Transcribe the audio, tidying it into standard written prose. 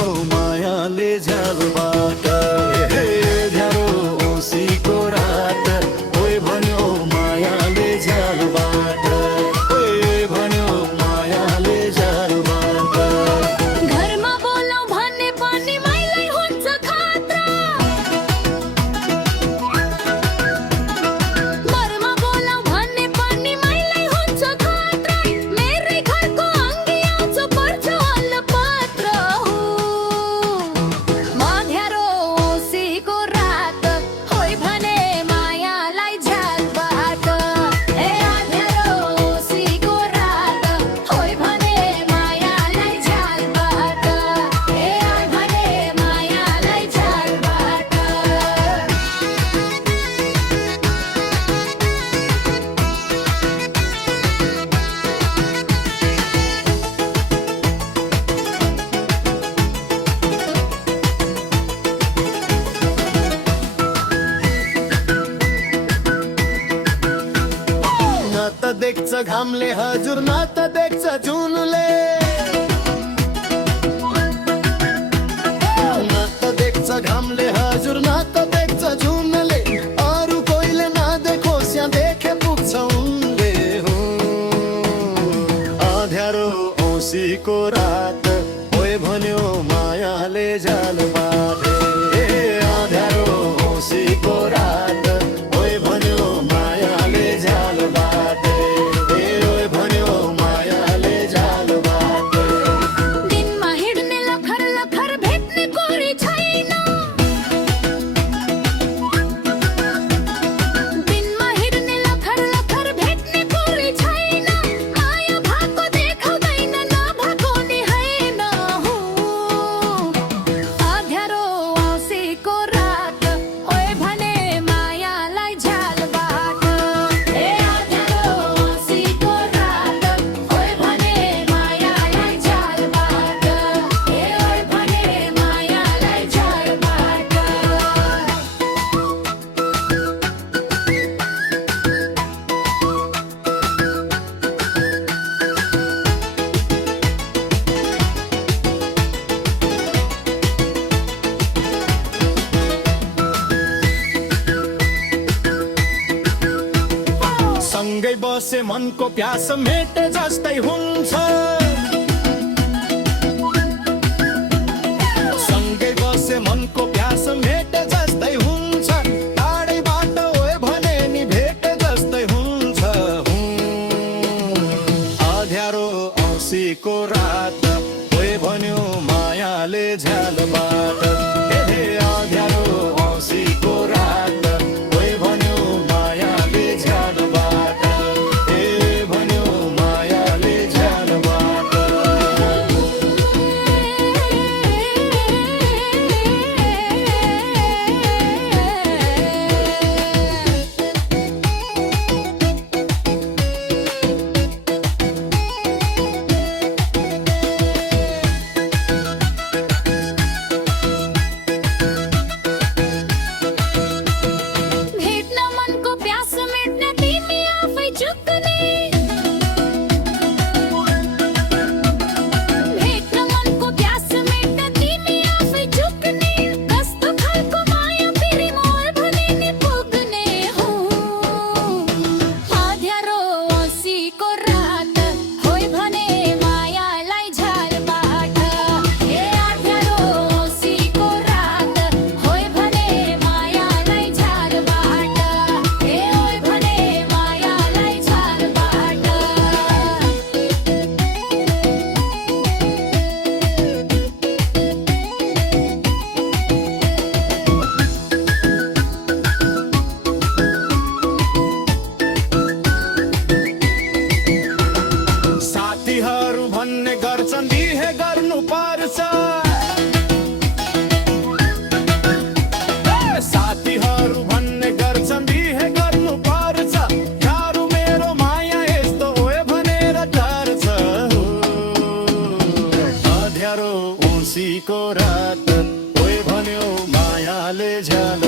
भन्यो मायाले झ्यालबाट ध्यारो औँसीको रात ओए भन्यो मायाले झ्यालबाट ओए भन्यो मायाले झ्यालबाट घरमा बोलाऊ भन्ने पनि मैलाई हुन्छ खतरा घरमा बोलाऊ भन्ने पनि मैलाई हुन्छ खतरा मेरै घरको अङ्गी आउँछ पर्छ अलपत्र हो मध्यारो औँसीको रात होइ भने मायालाई झ्यालबाट ए अँध्यारो औँसीको रात होइ भने मायालाई झ्यालबाट ए भने मायालाई झ्यालबाट न त देख्छ घामले हजुर न त देख्छ जुनले न त देख्छ घामले हजुर न त देख्छ जुनले अरू कोहीले नदेखोस् यहाँ देखे पुग्छ उनले हो अँध्यारो औँसीको रात ओए भन्यो मायाले झ्यालबाट अँध्यारो औँसीको रात ओए भन्यो मायाले झ्यालबाट ओए भन्यो मायाले झ्यालबाट दिनमा हिँड्ने लखर लखर भेट्ने कोरी छैन दिनमा हिँड्ने लखर लखर भेट्ने कोरी छैन आयो भएको देखाउँदैन नभएको नि होइन हो अँध्यारो औँसीको रात ओए भने मायालाई झ्यालबाट ए अँध्यारो औँसीको रात ओए भने मायालाई झ्यालबाट ए ओए भने मायालाई झ्यालबाट सँगै बसे मनको प्यास मेटे जस्तै हुन्छ सँगै बसे मनको प्यास मेटे जस्तै हुन्छ टाढैबाट ओए भने नि भेटे जस्तै हुन्छ अँध्यारो औँसीको रात ओए भन्यो मायाले झ्यालबाट अँध्यारो औँसीको रात ओए भन्यो मायाले झ्यालबाट ए भन्यो मायाले झ्यालबाट भेट्न मनको प्यास मेट्न तिमी आफै चुक्ने भेट्न मनको प्यास मेट्न तिमी आफै चुक्ने कस्तो खालको माया फेरि मोल भने नि पुग्ने हो अँध्यारो औँसीको रात होइ भने मायालाई झ्यालबाट ए अँध्यारो औँसीको रात होइ भने मायालाई झ्यालबाट ए ओए भने मायालाई झ्यालबाट साथीहरू भन्ने गर्छन् बिहे गर्नु पर्छ साथीहरू भन्ने गर्छन् बिहे गर्नु पर्छ यारु मेरो माया यस्तो ओए भनेर डर्छ अँध्यारो औँसीको रात ओए भन्यो मायाले झ्याल